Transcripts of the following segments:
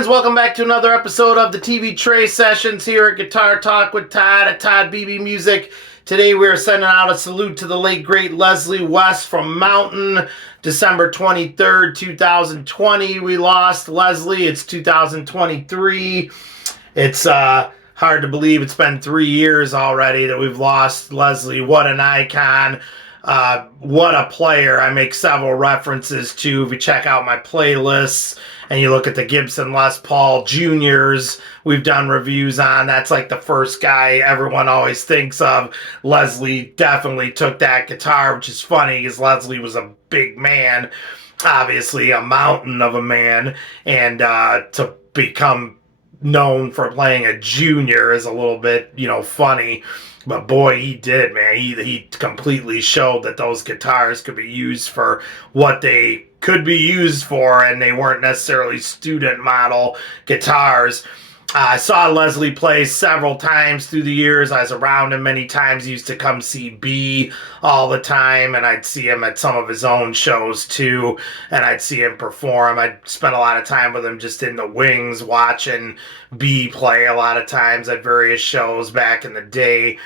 friends, welcome back to another episode of the TV Tray Sessions here at Guitar Talk with Todd at Todd Beebe Music. Today we are sending out a salute to the late great Leslie West from Mountain. December 23rd, 2020, we lost Leslie. It's 2023. It's hard to believe it's been 3 years already that we've lost Leslie. What an icon. What a player. I make several references to. If you check out my playlists and you look at the Gibson Les Paul Juniors we've done reviews on, that's like the first guy everyone always thinks of. Leslie definitely took that guitar, which is funny because Leslie was a big man, obviously a mountain of a man, and to become known for playing a junior is a little bit, funny. But boy, he did, man. He completely showed that those guitars could be used for what they could be used for, and they weren't necessarily student model guitars. I saw Leslie play several times through the years. I was around him many times. He used to come see Beebe all the time, and I'd see him at some of his own shows too, and I'd see him perform. I'd spend a lot of time with him just in the wings watching Beebe play a lot of times at various shows back in the day.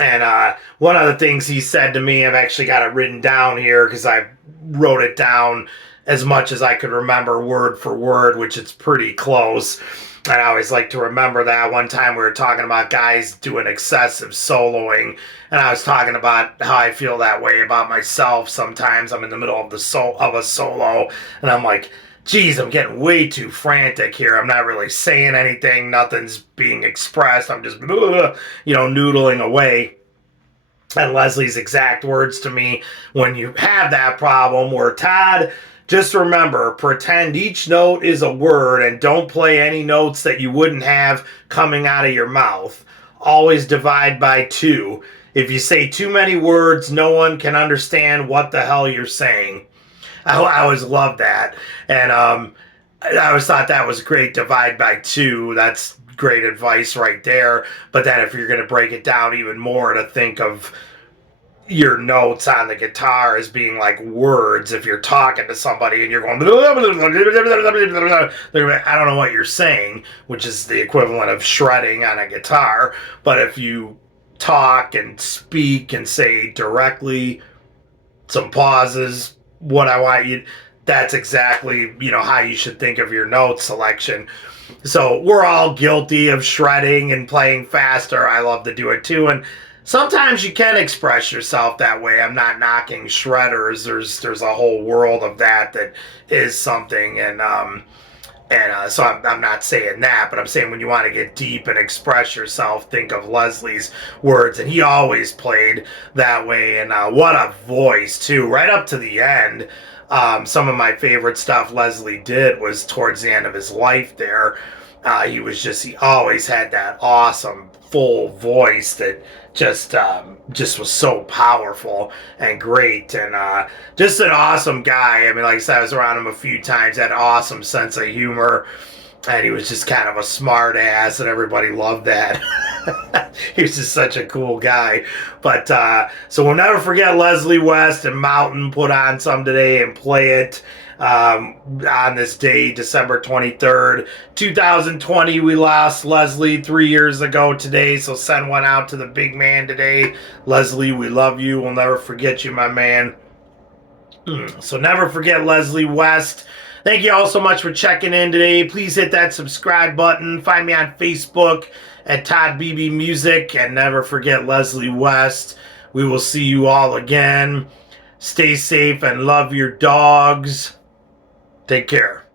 And one of the things he said to me, I've actually got it written down here because I wrote it down as much as I could remember word for word, which it's pretty close. And I always like to remember that. One time we were talking about guys doing excessive soloing, and I was talking about how I feel that way about myself. Sometimes I'm in the middle of a solo, and I'm like, geez, I'm getting way too frantic here. I'm not really saying anything. Nothing's being expressed. I'm just, noodling away. And Leslie's exact words to me, when you have that problem, were, Todd, just remember, pretend each note is a word and don't play any notes that you wouldn't have coming out of your mouth. Always divide by 2. If you say too many words, no one can understand what the hell you're saying. I always loved that. And I always thought that was great. Divide by 2. That's great advice right there. But then if you're going to break it down even more, to think of your notes on the guitar as being like words. If you're talking to somebody and you're going, I don't know what you're saying, which is the equivalent of shredding on a guitar. But if you talk and speak and say directly, some pauses, what I want you, that's exactly, how you should think of your note selection. So we're all guilty of shredding and playing faster. I love to do it too. And sometimes you can express yourself that way. I'm not knocking shredders. There's a whole world of that is something, and so I'm not saying that, but I'm saying when you want to get deep and express yourself, think of Leslie's words, and he always played that way. And what a voice too, right up to the end. Some of my favorite stuff Leslie did was towards the end of his life there. He always had that awesome full voice that just was so powerful and great, and just an awesome guy. I mean, like I said, I was around him a few times, had an awesome sense of humor, and he was just kind of a smart ass, and everybody loved that. He was just such a cool guy. But so we'll never forget Leslie West, and Mountain put on some today and play it on this day, December 23rd, 2020. We lost Leslie 3 years ago today, so send one out to the big man today. Leslie, we love you. We'll never forget you, my man. So never forget Leslie West. Thank you all so much for checking in today. Please hit that subscribe button. Find me on Facebook at Todd Beebe Music, and never forget Leslie West. We will see you all again. Stay safe and love your dogs. Take care.